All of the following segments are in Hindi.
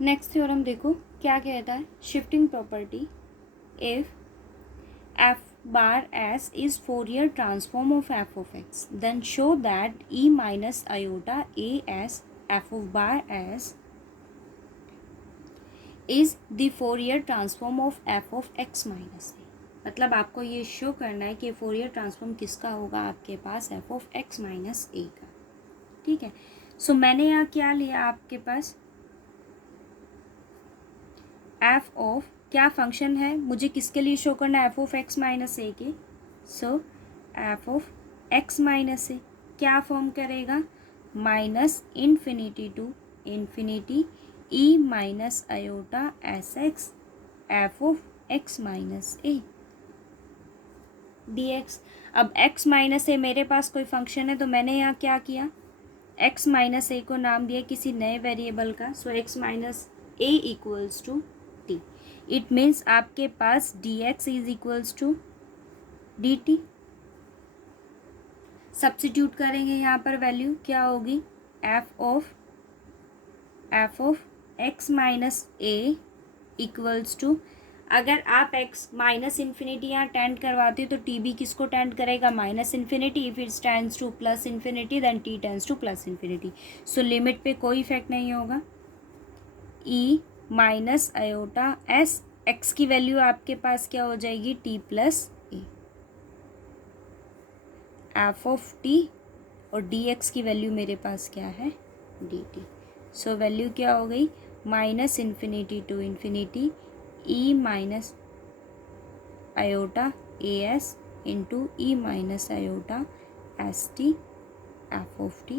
नेक्स्ट थ्योरम देखो क्या कहता है, shifting property. If f bar s is Fourier transform of f of x then show that e minus iota A s f of bar s is the Fourier transform of f of x minus a. मतलब आपको ये शो करना है कि फोरियर ट्रांसफॉर्म किसका होगा आपके पास, F of x minus A का। ठीक है, सो मैंने यहाँ क्या लिया आपके पास, एफ ऑफ क्या फंक्शन है, मुझे किसके लिए शो करना है, F of x minus A के। So F of x minus A क्या फॉर्म करेगा, minus infinity to infinity E minus iota S X F of x minus A D X. अब एक्स माइनस ए मेरे पास कोई फंक्शन है, तो मैंने यहाँ क्या किया, एक्स माइनस ए को नाम दिया किसी नए वेरिएबल का। So x minus a equals to t. It means आपके पास d x is equals to d t. Substitute करेंगे यहाँ पर, वैल्यू क्या होगी, f of x minus a equals to, अगर आप x माइनस इन्फिनिटी यहाँ टेंड करवाते हो तो टी भी किसको टेंड करेगा, minus infinity. If it tends to plus infinity then t tends to plus infinity. So limit पे कोई इफेक्ट नहीं होगा। ई माइनस आयोटा एस, एक्स की वैल्यू आपके पास क्या हो जाएगी, T plus A F of T, और डी एक्स की वैल्यू मेरे पास क्या है, डी टी। सो वैल्यू क्या हो गई, minus infinity to infinity E minus iota A S into E minus iota S T F of T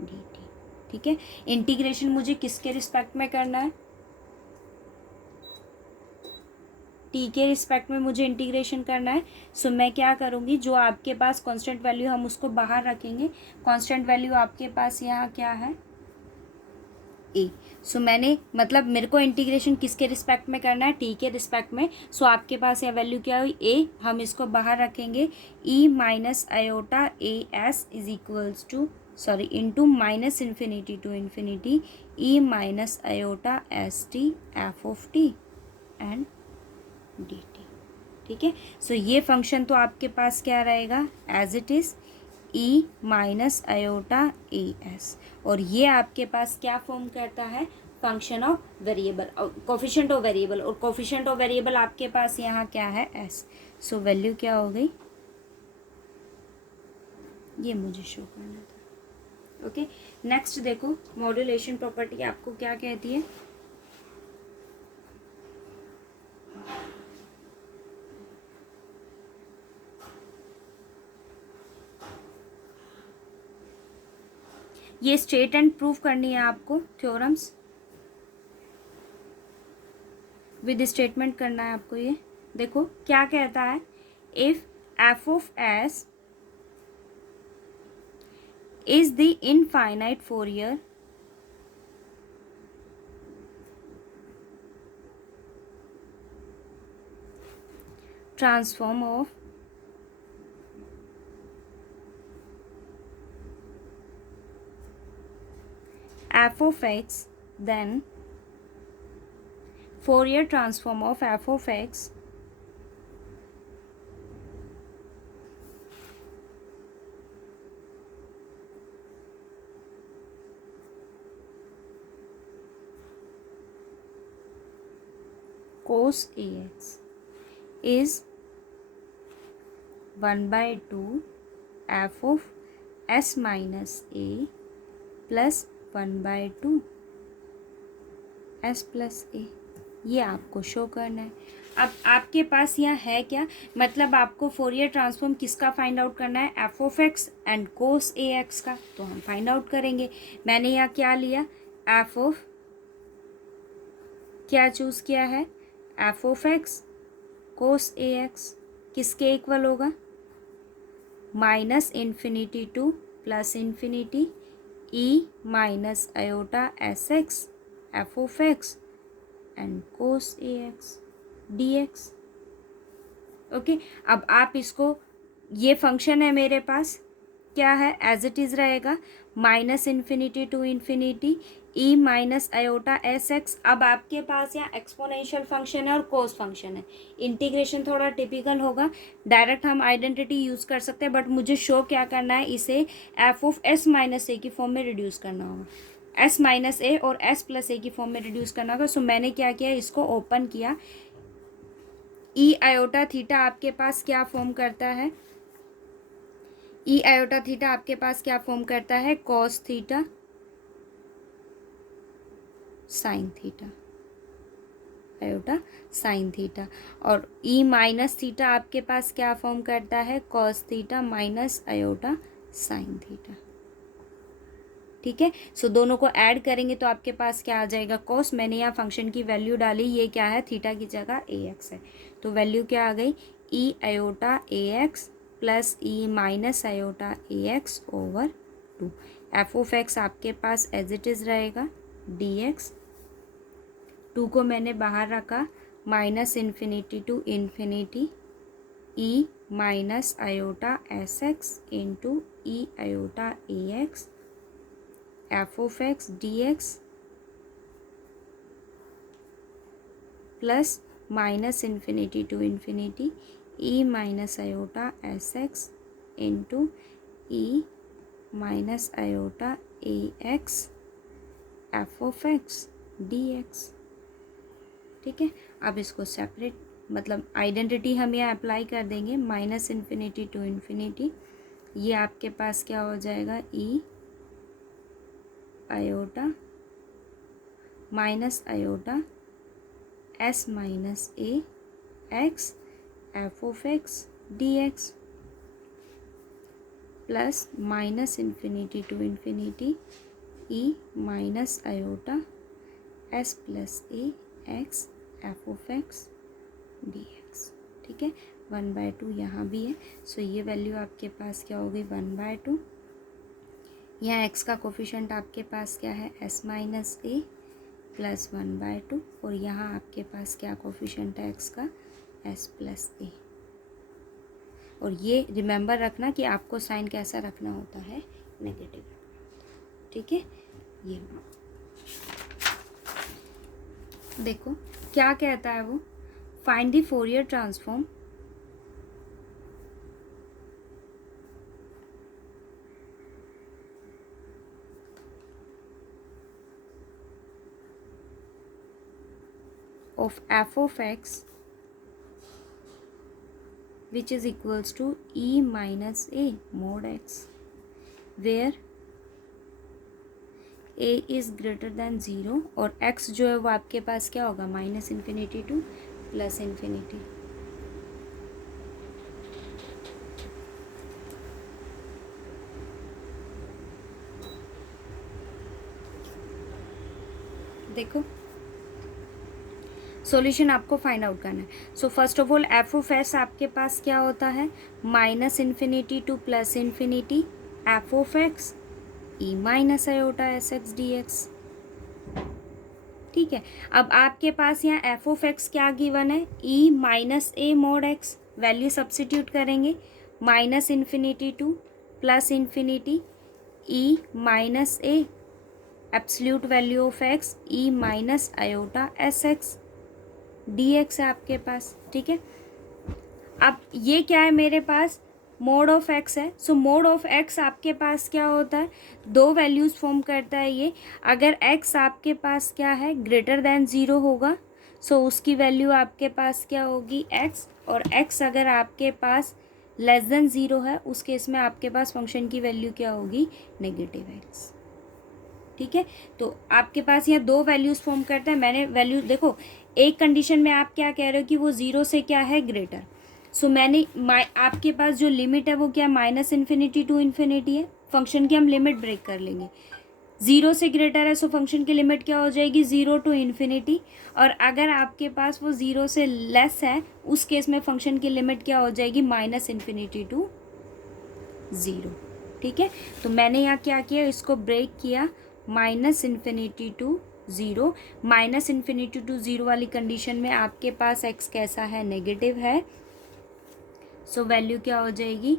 D T. ठीक है, इंटीग्रेशन मुझे किसके रिस्पेक्ट में करना है, टी के रिस्पेक्ट में मुझे इंटीग्रेशन करना है। सो मैं क्या करूँगी, जो आपके पास कांस्टेंट वैल्यू हम उसको बाहर रखेंगे। कांस्टेंट वैल्यू आपके पास यहाँ क्या है, ए। सो मैंने मतलब मेरे को इंटीग्रेशन किसके रिस्पेक्ट में करना है, टी के रिस्पेक्ट में। सो आपके पास यह वैल्यू क्या हुई, ए, हम इसको बाहर रखेंगे। E minus iota A s is equals to sorry into minus infinity to infinity E minus iota S T F of t and d T. ठीक है, सो ये फंक्शन तो आपके पास क्या रहेगा, as it is E minus iota A S, और ये आपके पास क्या फॉर्म करता है, function of variable, coefficient of variable, और कोफिशिएंट ऑफ वेरिएबल आपके पास यहाँ क्या है, एस। सो वैल्यू क्या हो गई, ये मुझे शो करना था। ओके, नेक्स्ट देखो मॉड्यूलेशन प्रॉपर्टी आपको क्या कहती है, ये स्टेट एंड प्रूव करनी है आपको, थ्योरम्स विद स्टेटमेंट करना है आपको। ये देखो क्या कहता है, if F of S is the infinite Fourier transform of f of x, then Fourier transform of f of x cos ax is 1/2 f of s minus a plus 1/2 s plus ए। ये आपको शो करना है। अब आपके पास यहाँ है क्या, मतलब आपको फोरियर ट्रांसफॉर्म किसका फाइंड आउट करना है, F of x and cos A x का, तो हम फाइंड आउट करेंगे। मैंने यहाँ क्या लिया, एफ ऑफ क्या चूज़ किया है, F of x cos A x किसके इक्वल होगा, minus infinity to plus infinity E minus iota S X F of x and cos A x D x. Okay, अब आप इसको, ये फंक्शन है मेरे पास, क्या है, एज इट इज़ रहेगा, minus infinity to infinity E minus iota S X. अब आपके पास यहाँ एक्सपोनेंशियल फंक्शन है और कोस फंक्शन है, इंटीग्रेशन थोड़ा टिपिकल होगा, डायरेक्ट हम आइडेंटिटी यूज़ कर सकते हैं, बट मुझे शो क्या करना है, इसे एफ ऑफ एस माइनस ए की फॉर्म में रिड्यूस करना होगा, एस माइनस ए और एस प्लस ए की फॉर्म में रिड्यूस करना होगा। सो मैंने क्या किया, इसको ओपन किया। ई आयोटा थीटा आपके पास क्या फॉर्म करता है, ई आयोटा थीटा आपके पास क्या फॉर्म करता है, cos theta sine theta, iota sine theta. और ई माइनस थीटा आपके पास क्या फॉर्म करता है, cos theta minus iota sine theta. ठीक है, सो दोनों को ऐड करेंगे तो आपके पास क्या आ जाएगा, कॉस। मैंने यहाँ फंक्शन की वैल्यू डाली, ये क्या है, थीटा की जगह ए एक्स है, तो वैल्यू क्या आ गई, E iota A X plus E minus iota A X over 2। F of X आपके पास एज इट इज़ रहेगा डी एक्स, 2 को मैंने बाहर रखा, minus infinity to infinity E minus iota S X into E iota A X F of X D x plus minus infinity to infinity E minus iota S X into E minus iota A X F of X D x. ठीक है, अब इसको सेपरेट मतलब आइडेंटिटी हम यहाँ अप्लाई कर देंगे, माइनस इन्फिनिटी टू इन्फिनिटी, ये आपके पास क्या हो जाएगा, E iota minus iota S minus A X F of X D x plus minus infinity to infinity E minus iota S plus A X F of X D x. ठीक है, 1/2 यहाँ भी है, सो ये वैल्यू आपके पास क्या हो गई, 1/2। यहाँ एक्स का कोफिशेंट आपके पास क्या है, एस माइनस ए प्लस 1/2, और यहाँ आपके पास क्या कोफिशेंट है एक्स का, एस प्लस ए। और ये रिमेंबर रखना कि आपको साइन कैसा रखना होता है, नेगेटिव। ठीक है, ये देखो क्या कहता है वो, find the Fourier transform of f of x which is equals to e minus a mod x where a is greater than 0 और x जो है वो आपके पास क्या होगा, minus infinity to plus infinity. देखो सॉल्यूशन आपको फाइंड आउट करना है। So first of all f of s आपके पास क्या होता है, minus infinity to plus infinity f of x e minus iota S x D x. ठीक है, अब आपके पास यहाँ एफ ऑफ एक्स क्या गिवन है, e minus a mod x, value substitute करेंगे, minus infinity to plus infinity E minus A absolute value of x e minus iota S x D x है आपके पास। ठीक है, अब ये क्या है मेरे पास, मोड ऑफ एक्स है। सो मोड ऑफ एक्स आपके पास क्या होता है, दो वैल्यूज़ फॉर्म करता है ये। अगर एक्स आपके पास क्या है, ग्रेटर दैन 0 होगा, सो उसकी वैल्यू आपके पास क्या होगी, एक्स। और एक्स अगर आपके पास लेस देन 0 है, उस केस में आपके पास फंक्शन की वैल्यू क्या होगी, नेगेटिव एक्स। ठीक है, तो आपके पास यहाँ दो वैल्यूज़ फॉर्म करता है। मैंने वैल्यू देखो, एक कंडीशन में आप क्या कह रहे हो कि वो 0 से क्या है, ग्रेटर। सो मैंने आपके पास जो लिमिट है वो क्या, माइनस इन्फिनिटी टू इन्फिनिटी है। फंक्शन की हम लिमिट ब्रेक कर लेंगे, 0 से ग्रेटर है, सो फंक्शन की लिमिट क्या हो जाएगी, 0 टू इन्फिनिटी। और अगर आपके पास वो 0 से लेस है, उस केस में फंक्शन की लिमिट क्या हो जाएगी, माइनस इन्फिनिटी टू 0। ठीक है, तो मैंने यहाँ क्या किया, इसको ब्रेक किया, minus infinity to 0। Minus infinity to 0 वाली कंडीशन में आपके पास एक्स कैसा है, नेगेटिव है। सो वैल्यू क्या हो जाएगी,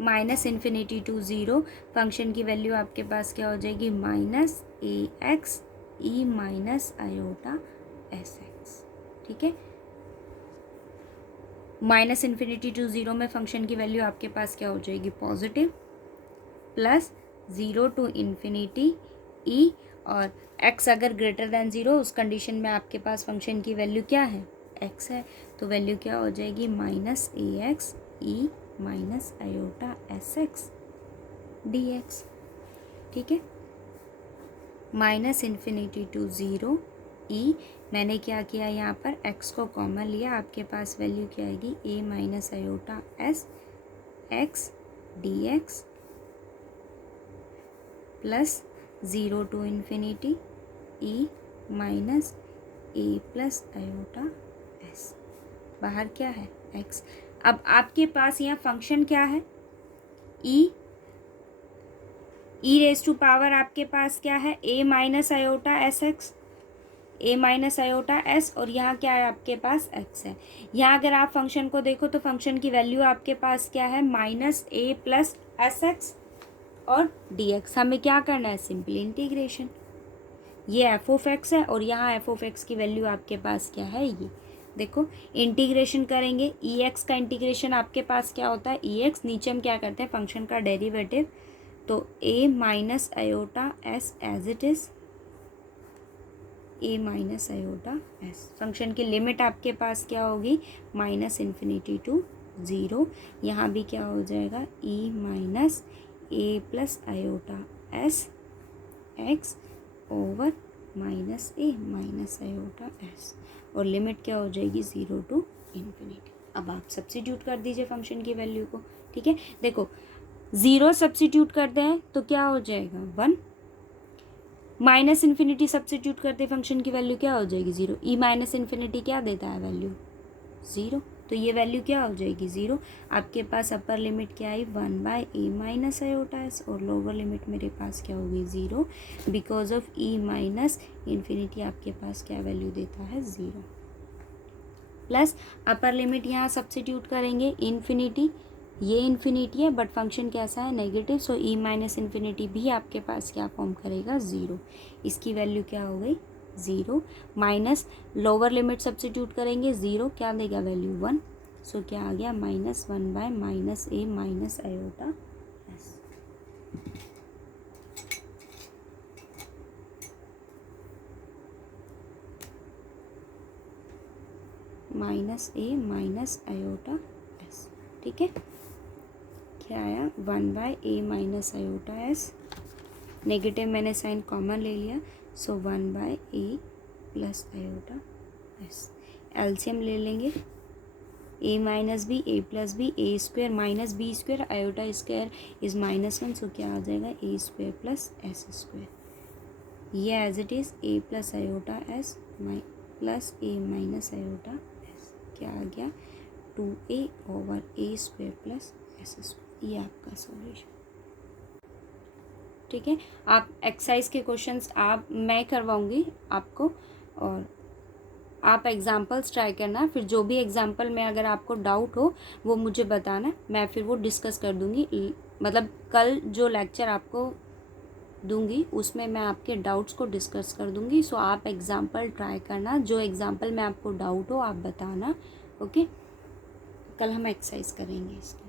minus infinity to zero, function की वैल्यू आपके पास क्या हो जाएगी, माइनस ए x e minus iota S x. ठीक है, माइनस इन्फिनिटी टू ज़ीरो में फंक्शन की वैल्यू आपके पास क्या हो जाएगी, positive, plus zero to infinity e, और x अगर ग्रेटर दैन ज़ीरो उस कंडीशन में आपके पास फंक्शन की वैल्यू क्या है, x है, तो वैल्यू क्या हो जाएगी, माइनस ए x e minus iota S x D x. ठीक है, minus infinity to zero e, मैंने क्या किया यहाँ पर x को कॉमन लिया, आपके पास वैल्यू क्या आएगी, a minus iota S x D x plus zero to infinity E minus a plus iota s, बाहर क्या है, x। अब आपके पास यहाँ फंक्शन क्या है, ई रेज टू पावर आपके पास क्या है, ए माइनस आयोटा एस एक्स, ए माइनस आयोटा एस, और यहाँ क्या है आपके पास, x है। यहाँ अगर आप फंक्शन को देखो तो फंक्शन की वैल्यू आपके पास क्या है, minus a plus S x और डी एक्स। हमें क्या करना है, सिंपली इंटीग्रेशन। ये एफ ऑफ एक्स है और यहाँ एफ ऑफ एक्स की वैल्यू आपके पास क्या है, ये देखो इंटीग्रेशन करेंगे, ई एक्स का इंटीग्रेशन आपके पास क्या होता है, ई एक्स, नीचे हम क्या करते हैं, फंक्शन का डेरिवेटिव, तो a minus iota s as it is, a minus iota s. Function की लिमिट आपके पास क्या होगी, माइनस इन्फिनिटी टू ज़ीरो, यहाँ भी क्या हो जाएगा, e minus a plus iota S x over minus a minus iota s, और लिमिट क्या हो जाएगी, ज़ीरो टू इन्फिनिटी। अब आप सब्स्टिट्यूट कर दीजिए फंक्शन की वैल्यू को। ठीक है, देखो ज़ीरो सब्स्टिट्यूट करते हैं तो क्या हो जाएगा, वन, माइनस इन्फिनिटी सब्स्टिट्यूट करते फंक्शन की वैल्यू क्या हो जाएगी, ज़ीरो, ई माइनस इन्फिनिटी क्या देता है वैल्यू, ज़ीरो, तो ये वैल्यू क्या हो जाएगी, ज़ीरो। आपके पास अपर लिमिट क्या आई, one by a minus iota s, और लोअर लिमिट मेरे पास क्या होगी, zero, because of e minus infinity आपके पास क्या वैल्यू देता है, ज़ीरो, प्लस अपर लिमिट यहाँ सब्स्टिट्यूट करेंगे, इन्फिनिटी, ये इन्फिनिटी है बट फंक्शन कैसा है, negative, so e minus infinity भी आपके पास क्या फॉर्म करेगा, ज़ीरो, इसकी वैल्यू क्या हो गई, zero, minus lower limit substitute करेंगे, ज़ीरो क्या देगा वैल्यू, वन, सो क्या आ गया, minus one by minus a minus iota S. Minus a minus iota s. ठीक है, क्या आया, one by a minus iota s, negative मैंने साइन कॉमन ले लिया, so one by a plus iota s. LCM ले लेंगे, a minus b a plus b, a square minus b square, iota square is minus one, so क्या आ जाएगा, A square plus S square, ये as it is A plus iota S plus A minus iota S, क्या आ गया, two A over A square plus S square, ये आपका सॉल्यूशन। ठीक है, आप एक्सरसाइज के क्वेश्चंस मैं करवाऊंगी आपको, और आप एग्जाम्पल्स ट्राई करना, फिर जो भी एग्जाम्पल में अगर आपको डाउट हो वो मुझे बताना, मैं फिर वो डिस्कस कर दूंगी, मतलब कल जो लेक्चर आपको दूंगी उसमें मैं आपके डाउट्स को डिस्कस कर दूंगी। सो आप एग्जाम्पल ट्राई करना, जो एग्जाम्पल में आपको डाउट हो आप बताना। ओके, कल हम एक्सरसाइज करेंगे इसकी।